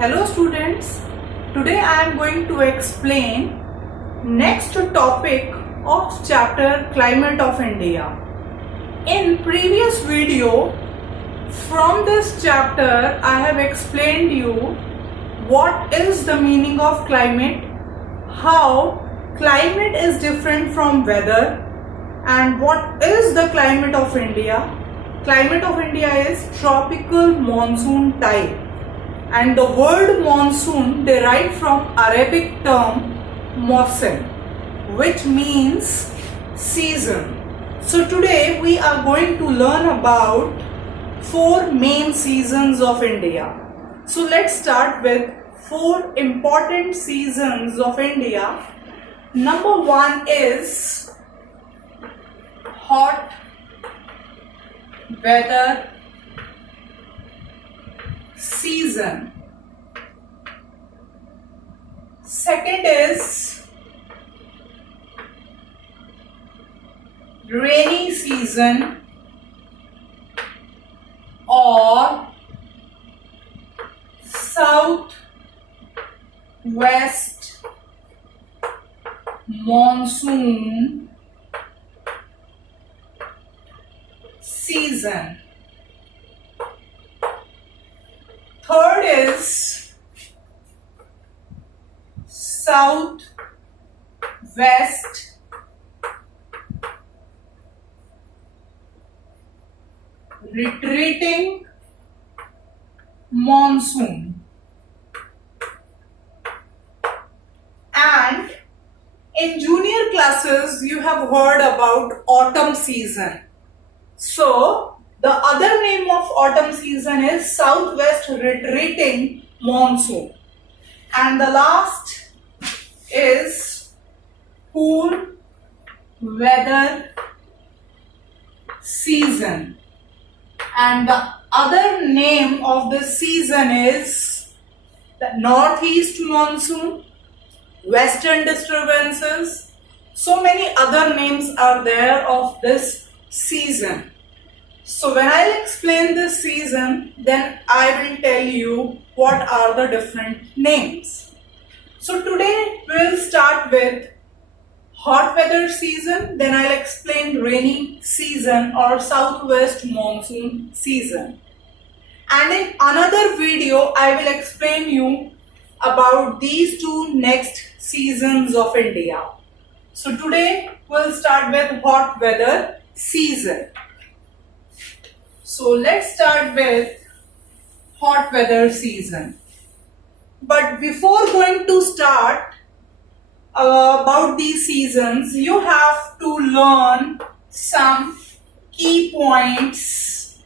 Hello students, today I am going to explain next topic of chapter Climate of India. In previous video from this chapter I have explained you what is the meaning of climate, how climate is different from weather, and what is the climate of India. Climate of India is tropical monsoon type. And the word monsoon derived from Arabic term mausim, which means season. So today we are going to learn about 4 main seasons of India. So let's start with 4 important seasons of India. Number 1 is hot weather season. Second is rainy season or south west monsoon season. Third is south west retreating monsoon. And in junior classes you have heard about autumn season. So the other name of autumn season is southwest retreating monsoon. And the last is cool weather season. And the other name of this season is the northeast monsoon, western disturbances. So many other names are there of this season. So when I'll explain this season, then I will tell you what are the different names. So today we'll start with hot weather season, then I'll explain rainy season or southwest monsoon season. And in another video, I will explain you about these 2 next seasons of India. So today we'll start with hot weather season. So let's start with hot weather season. But before going to start about these seasons, you have to learn some key points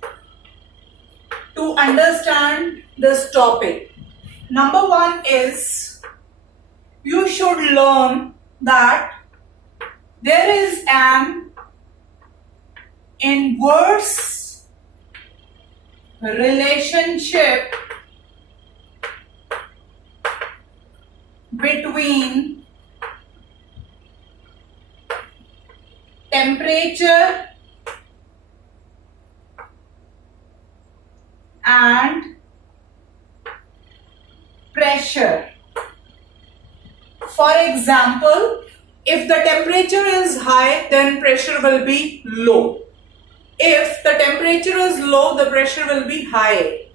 to understand this topic. Number 1 is you should learn that there is an inverse relationship between temperature and pressure. For example, if the temperature is high, then pressure will be low. If the temperature is low, the pressure will be high.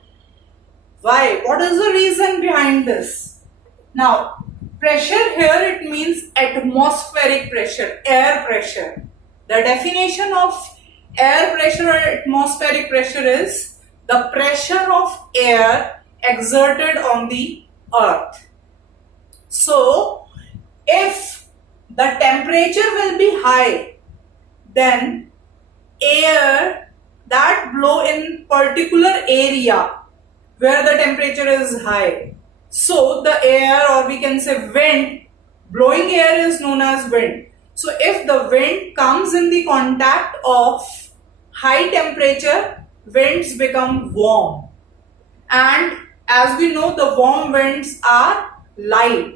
Why? What is the reason behind this? Now, pressure here it means atmospheric pressure, air pressure. The definition of air pressure or atmospheric pressure is the pressure of air exerted on the earth. So, if the temperature will be high, then air that blow in particular area where the temperature is high. So the air, or we can say wind, blowing air is known as wind. So if the wind comes in the contact of high temperature, winds become warm. And as we know, the warm winds are light.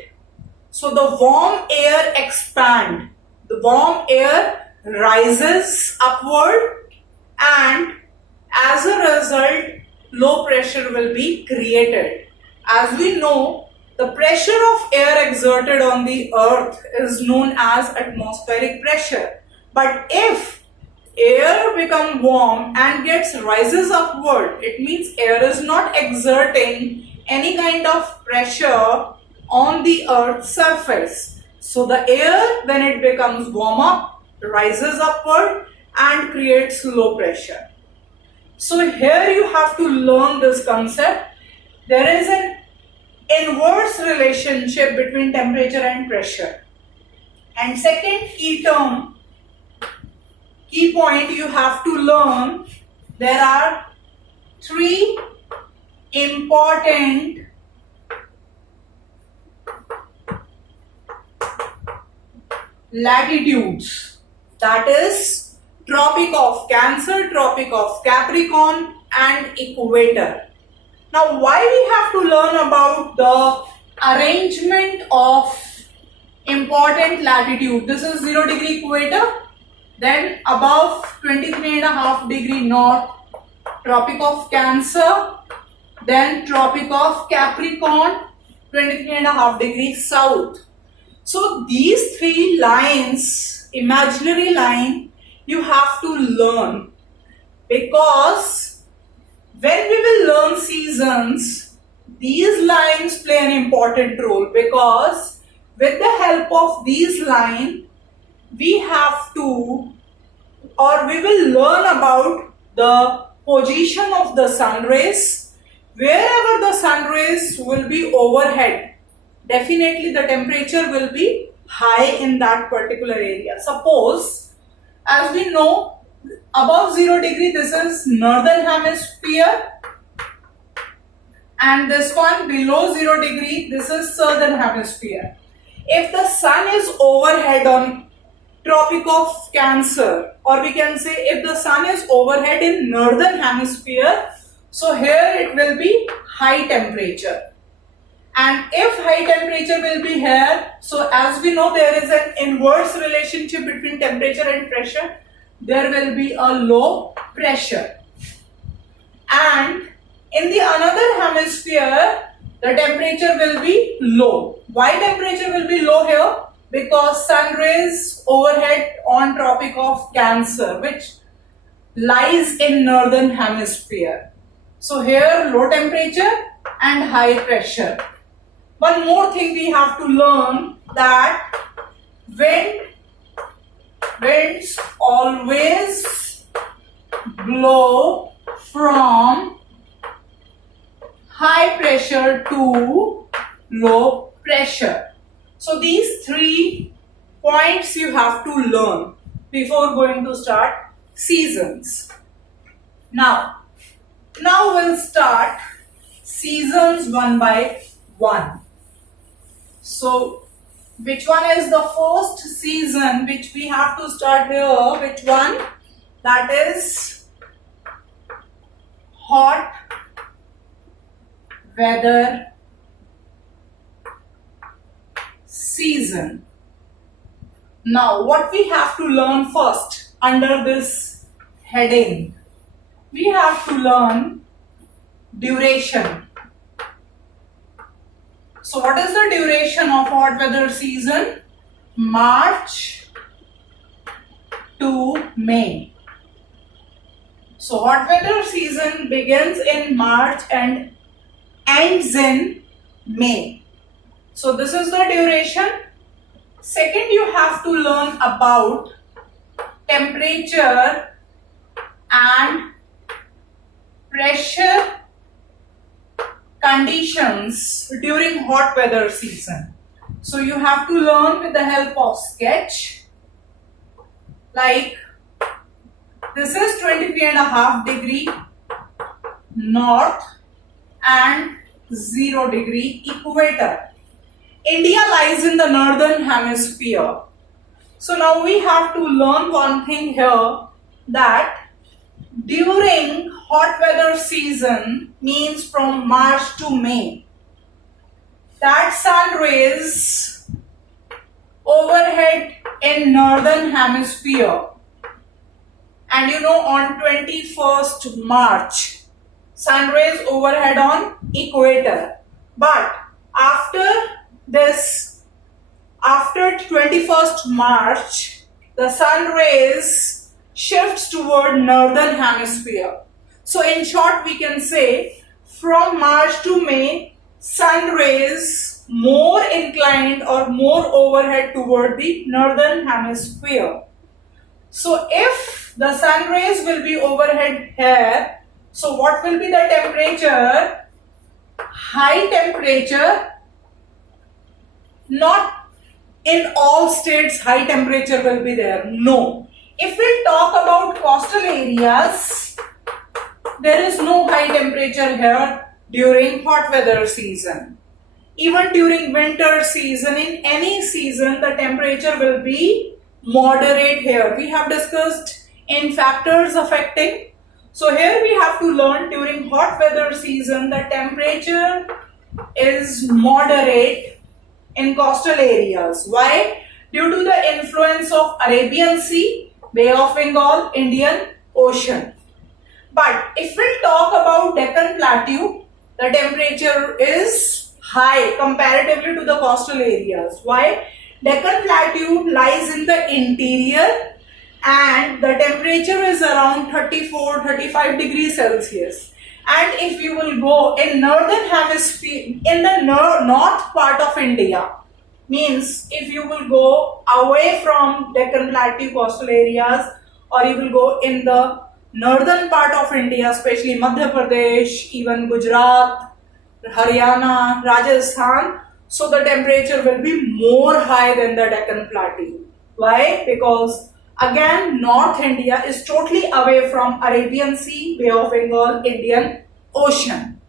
So the warm air expand. The warm air rises upward, and as a result low pressure will be created. As we know, the pressure of air exerted on the earth is known as atmospheric pressure. But if air become warm and rises upward, it means air is not exerting any kind of pressure on the earth's surface. So the air, when it becomes warm up, rises upward and creates low pressure. So here you have to learn this concept. There is an inverse relationship between temperature and pressure. And second key point you have to learn, there are three important latitudes, that is Tropic of Cancer, Tropic of Capricorn and Equator. Now why we have to learn about the arrangement of important latitude? This is 0 degree equator, then above 23.5 degree north, Tropic of Cancer, then Tropic of Capricorn, 23.5 degrees south. So these three lines, imaginary line, you have to learn, because when we will learn seasons, these lines play an important role, because with the help of these lines, we have to, or we will learn about the position of the sun rays. Wherever the sun rays will be overhead, definitely the temperature will be high in that particular area. Suppose, as we know, above 0 degree, this is northern hemisphere, and this one below 0 degree, this is southern hemisphere. If the sun is overhead on Tropic of Cancer, or we can say if the sun is overhead in northern hemisphere, so here it will be high temperature. And if high temperature will be here, so as we know, there is an inverse relationship between temperature and pressure. There will be a low pressure. And in the another hemisphere, the temperature will be low. Why temperature will be low here? Because sun rays overhead on Tropic of Cancer, which lies in northern hemisphere. So here low temperature and high pressure. One more thing we have to learn, that winds always blow from high pressure to low pressure. So these 3 points you have to learn before going to start seasons. Now we'll start seasons one by one. So which one is the first season which we have to start here? Which one? That is hot weather season. Now what we have to learn first under this heading? We have to learn duration. So what is the duration of hot weather season? March to May. So hot weather season begins in March and ends in May. So this is the duration. Second, you have to learn about temperature and pressure conditions during hot weather season. So you have to learn with the help of sketch. Like this is 23.5 degree north and 0 degree equator. India lies in the northern hemisphere. So now we have to learn one thing here, that during hot weather season means from March to May, that sun rays overhead in northern hemisphere, and you know on 21st March sun rays overhead on equator. But after this, after 21st March, the sun rays shifts toward northern hemisphere. So in short, we can say from March to May, sun rays more inclined or more overhead toward the northern hemisphere. So if the sun rays will be overhead here, so what will be the temperature? High temperature. Not in all states high temperature will be there. No. If we talk about coastal areas, there is no high temperature here during hot weather season. Even during winter season, in any season, the temperature will be moderate here. We have discussed in factors affecting. So here we have to learn during hot weather season, the temperature is moderate in coastal areas. Why? Due to the influence of Arabian Sea, Bay of Bengal, Indian Ocean. But if we talk about Deccan Plateau, the temperature is high comparatively to the coastal areas. Why? Deccan Plateau lies in the interior and the temperature is around 34-35 degrees Celsius. And if you will go in northern hemisphere, in the north part of India, means if you will go away from Deccan Plateau coastal areas, or you will go in the northern part of India, especially Madhya Pradesh, even Gujarat, Haryana, Rajasthan, so the temperature will be more high than the Deccan Plateau. Why? Because again, North India is totally away from Arabian Sea, Bay of Bengal, Indian Ocean.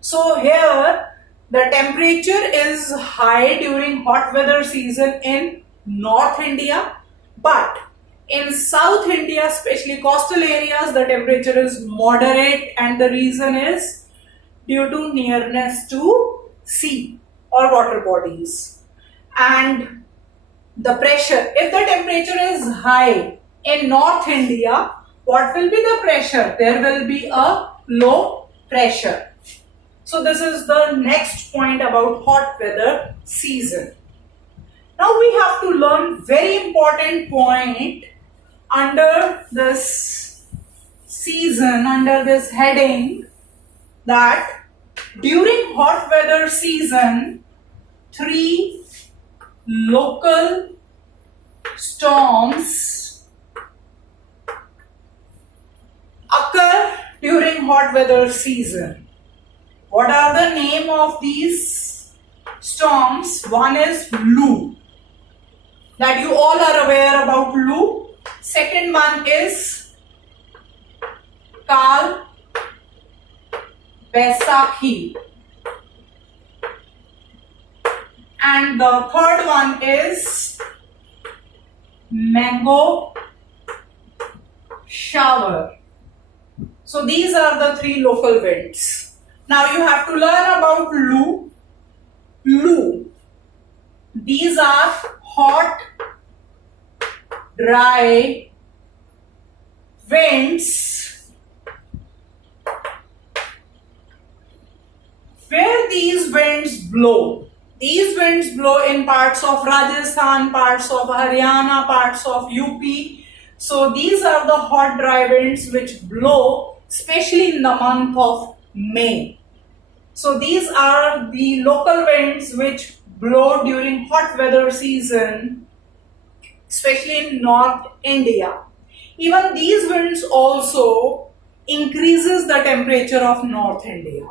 So here the temperature is high during hot weather season in North India, but in South India, especially coastal areas, the temperature is moderate, and the reason is due to nearness to sea or water bodies. And the pressure, if the temperature is high in North India, what will be the pressure? There will be a low pressure. So this is the next point about hot weather season. Now we have to learn very important point under this season, under this heading, that during hot weather season, 3 local storms occur during hot weather season. What are the name of these storms? One is Loo, that you all are aware about Loo. Second one is Kal Baisakhi. And the third one is mango shower. So these are the 3 local winds. Now you have to learn about Loo. Loo. These are hot, dry winds where these winds blow. These winds blow in parts of Rajasthan, parts of Haryana, parts of UP. So these are the hot dry winds which blow especially in the month of May. So these are the local winds which blow during hot weather season, especially in North India. Even these winds also increases the temperature of North India.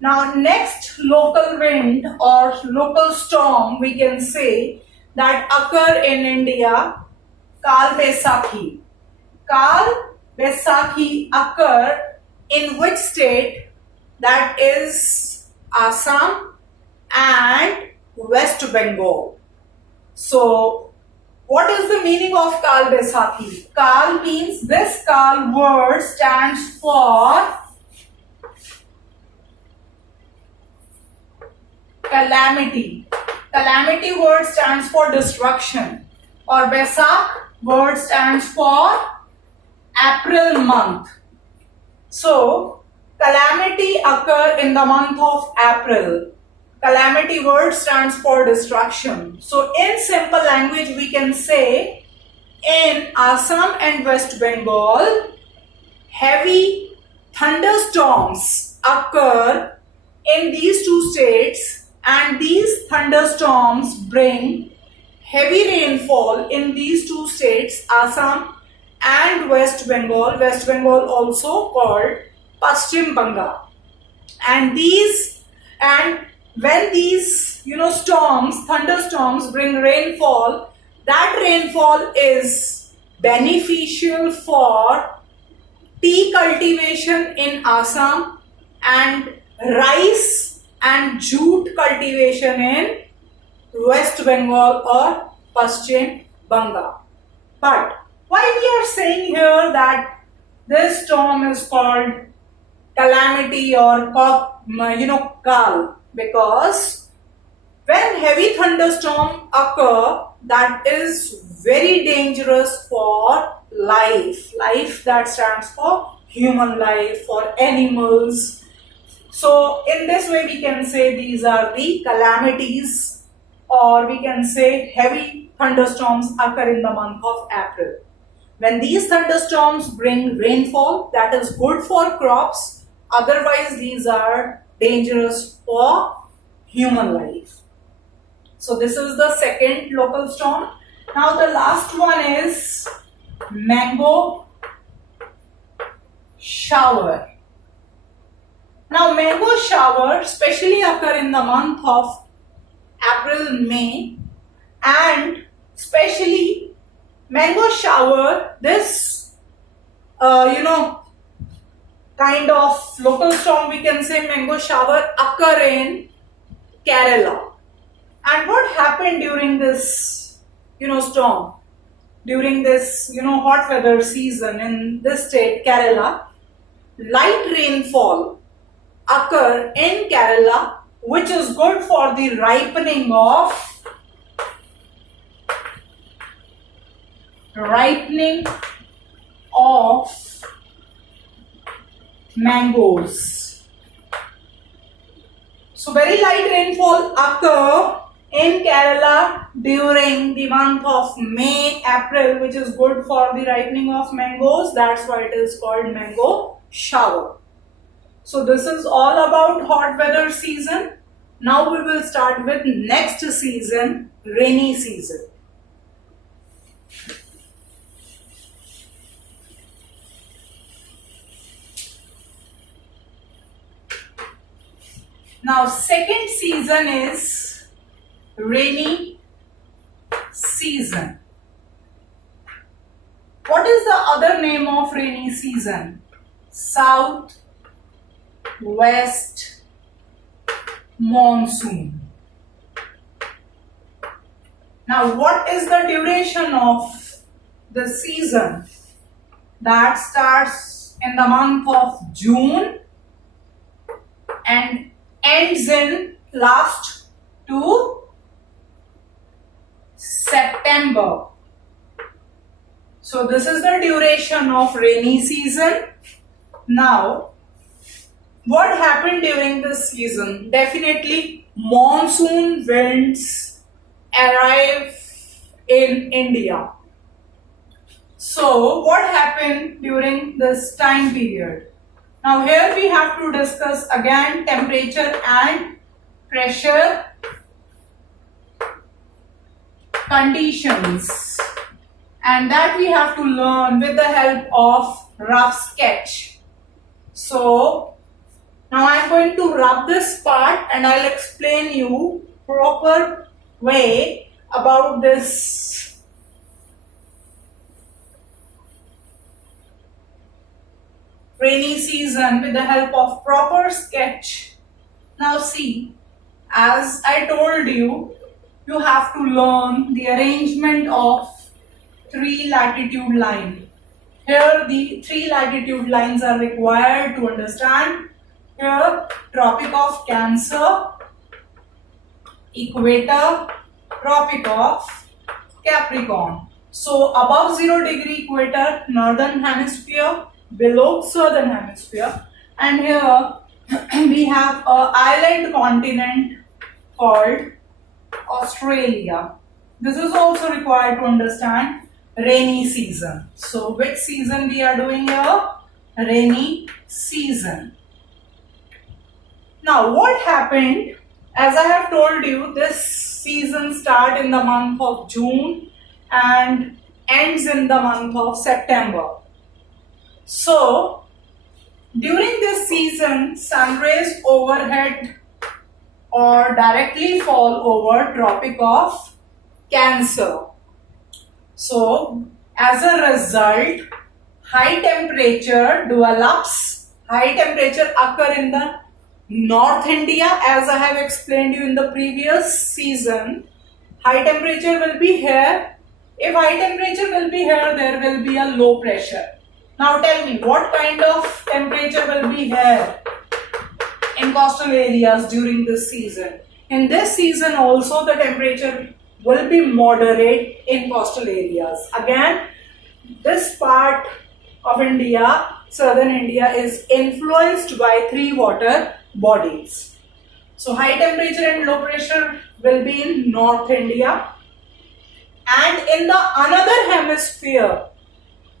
Now next local wind or local storm we can say that occur in India, Kal Baisakhi. Kal Baisakhi occur in which state? That is Assam and West Bengal. So what is the meaning of Kal Baisakhi? Kal means, this Kal word stands for calamity. Calamity word stands for destruction. Or Baisakh word stands for April month. So calamity occur in the month of April. Calamity word stands for destruction. So in simple language we can say in Assam and West Bengal, heavy thunderstorms occur in these two states, and these thunderstorms bring heavy rainfall in these two states, Assam and West Bengal. West Bengal also called Paschim Banga. And when these storms, thunderstorms bring rainfall, that rainfall is beneficial for tea cultivation in Assam and rice and jute cultivation in West Bengal or Paschim Banga. But why we are saying here that this storm is called calamity or Kal? Because when heavy thunderstorm occur, that is very dangerous for life. Life, that stands for human life, for animals. So in this way we can say these are the calamities, or we can say heavy thunderstorms occur in the month of April. When these thunderstorms bring rainfall, that is good for crops. Otherwise these are dangerous for human life. So this is the second local storm. Now the last one is mango shower. Now mango shower especially occur in the month of April, May, and especially mango shower, this kind of local storm, we can say mango shower, occur in Kerala. And what happened during this storm, during this hot weather season in this state Kerala? Light rainfall occur in Kerala, which is good for the ripening of mangoes. So very light rainfall occur in Kerala during the month of May, April, which is good for the ripening of mangoes. That's why it is called mango shower. So this is all about hot weather season. Now we will start with next season, rainy season. Now second season is rainy season. What is the other name of rainy season? South West monsoon. Now what is the duration of the season? That starts in the month of June and ends in last to September. So this is the duration of rainy season. Now what happened during this season? Definitely monsoon winds arrive in India. So what happened during this time period? Now here we have to discuss again temperature and pressure conditions, and that we have to learn with the help of rough sketch. So now I am going to rub this part and I will explain you proper way about this rainy season with the help of proper sketch. Now see, as I told you, you have to learn the arrangement of 3 latitude lines. Here the 3 latitude lines are required to understand. Here Tropic of Cancer, Equator, Tropic of Capricorn. So above 0 degree equator, northern hemisphere, below southern hemisphere, and here we have an island continent called Australia. This is also required to understand rainy season. So which season we are doing here? Rainy season. Now what happened, as I have told you, this season starts in the month of June and ends in the month of September. So during this season, sun rays overhead or directly fall over Tropic of Cancer. So as a result, high temperature develops. High temperature occur in the North India, as I have explained you in the previous season. High temperature will be here. If high temperature will be here, there will be a low pressure. Now tell me, what kind of temperature will be here in coastal areas during this season? In this season also, the temperature will be moderate in coastal areas. Again, this part of India, southern India, is influenced by three water bodies. So high temperature and low pressure will be in North India, and in the another hemisphere,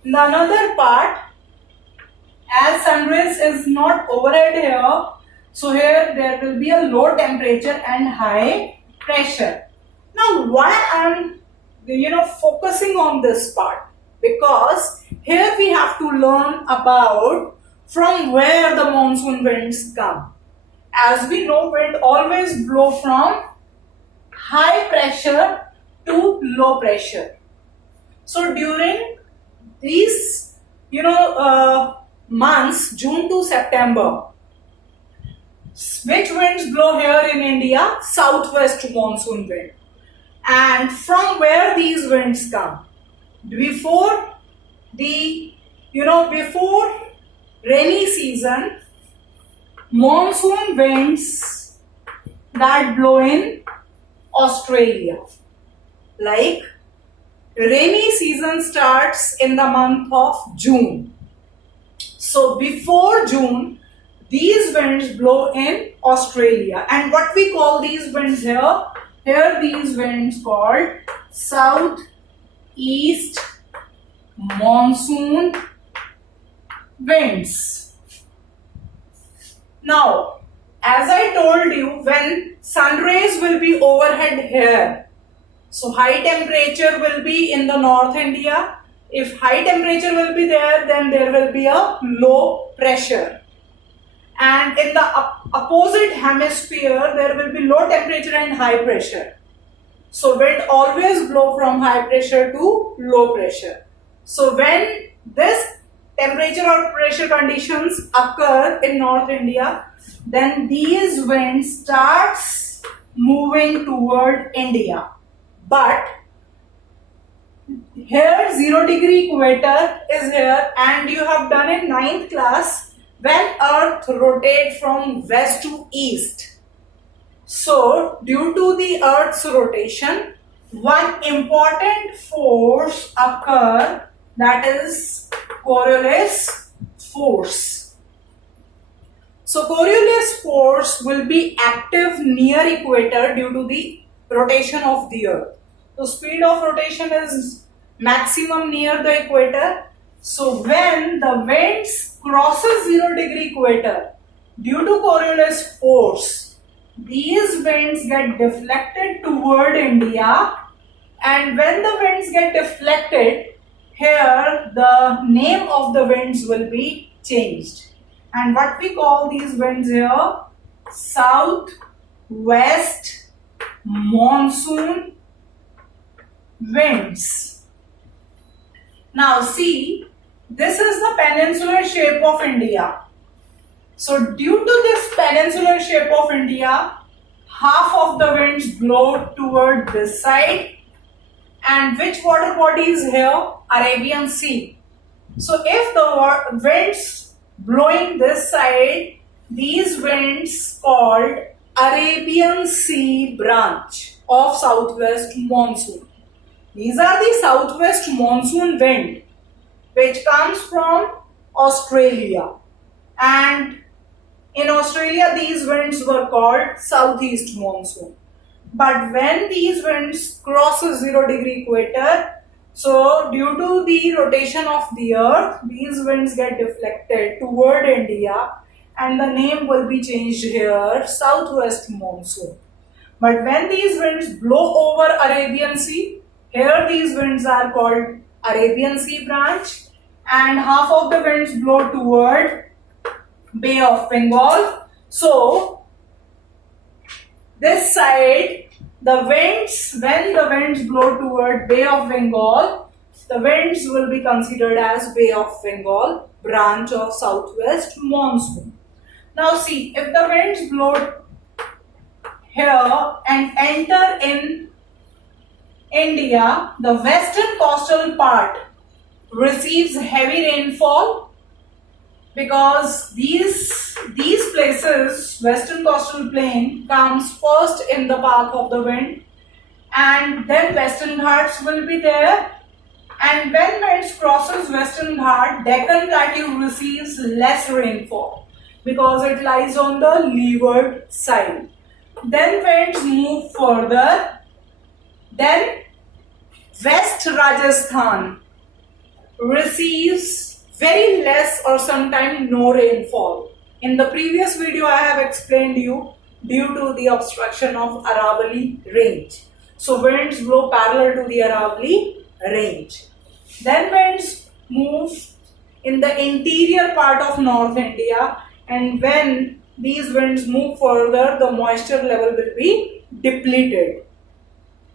in the another part, as sun rays is not overhead here, so here there will be a low temperature and high pressure. Now why I am focusing on this part? Because here we have to learn about from where the monsoon winds come. As we know, wind always blow from high pressure to low pressure. So during these months, June to September, which winds blow here in India? Southwest monsoon wind. And from where these winds come? Before rainy season, monsoon winds that blow in Australia. Like rainy season starts in the month of June. So before June, these winds blow in Australia. And what we call these winds here? Here these winds called southeast monsoon winds. Now, as I told you, when sun rays will be overhead here, so high temperature will be in the North India. If high temperature will be there, then there will be a low pressure. And in the opposite hemisphere, there will be low temperature and high pressure. So wind always blow from high pressure to low pressure. So when this temperature or pressure conditions occur in North India, then these winds starts moving toward India. But here 0 degree equator is here, and you have done in 9th class when earth rotates from west to east. So due to the earth's rotation, one important force occurs, that is Coriolis force. So Coriolis force will be active near equator due to the rotation of the earth. So speed of rotation is maximum near the equator. So when the winds crosses 0 degree equator, due to Coriolis force, these winds get deflected toward India, and when the winds get deflected, here the name of the winds will be changed. And what we call these winds here? Southwest monsoon winds. Now see, this is the peninsular shape of India. So due to this peninsular shape of India, half of the winds blow toward this side. And which water body is here? Arabian Sea. So if the winds blowing this side, these winds called Arabian Sea branch of southwest monsoon. These are the southwest monsoon wind which comes from Australia, and Australia, these winds were called southeast monsoon. But when these winds crosses 0-degree equator, so due to the rotation of the earth, these winds get deflected toward India and the name will be changed here, southwest monsoon. But when these winds blow over Arabian Sea, here these winds are called Arabian Sea branch, and half of the winds blow toward Bay of Bengal. So this side, the winds, when the winds blow toward Bay of Bengal, the winds will be considered as Bay of Bengal branch of southwest monsoon. Now see, if the winds blow here and enter in India, the western coastal part receives heavy rainfall because these places, western coastal plain, comes first in the path of the wind, and then Western Ghats will be there, and when winds crosses Western Ghat, Deccan Plateau receives less rainfall because it lies on the leeward side. Then winds move further, then West Rajasthan receives very less or sometimes no rainfall. In the previous video I have explained you due to the obstruction of Aravalli range. So winds blow parallel to the Aravalli range. Then winds move in the interior part of North India, and when these winds move further, the moisture level will be depleted.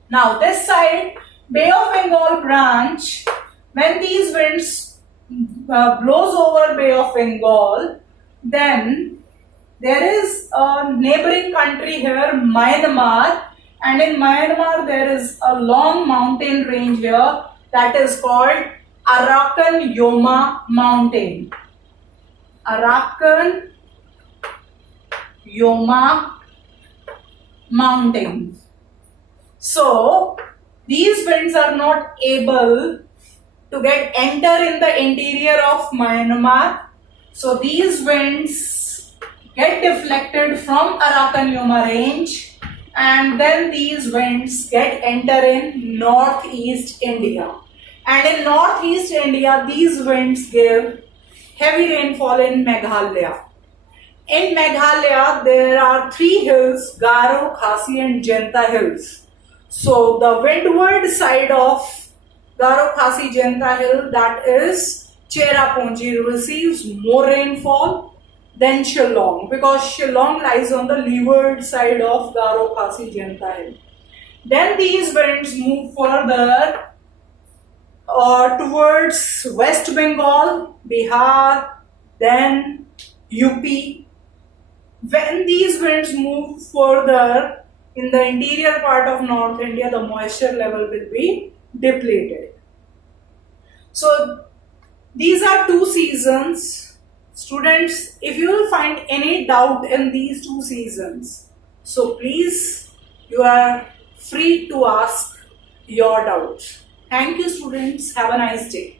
Now this side, Bay of Bengal branch, when these winds blows over Bay of Bengal, then there is a neighboring country here, Myanmar, and in Myanmar there is a long mountain range here that is called Arakan Yoma Mountain. Arakan Yoma Mountain. So these winds are not able to enter in the interior of Myanmar. So these winds get deflected from Arakan Yoma range, and then these winds enter in northeast India. And in northeast India, these winds give heavy rainfall in Meghalaya. In Meghalaya, there are three hills, Garo, Khasi and Jenta hills. So the windward side of Garo, Khasi, Jenta hill, that is Cherrapunji, receives more rainfall than Shillong, because Shillong lies on the leeward side of Garo, Khasi, Jenta hill. Then these winds move further towards West Bengal, Bihar, then UP. When these winds move further in the interior part of North India, the moisture level will be depleted. So these are two seasons. Students, if you will find any doubt in these two seasons, so please, you are free to ask your doubts. Thank you, students. Have a nice day.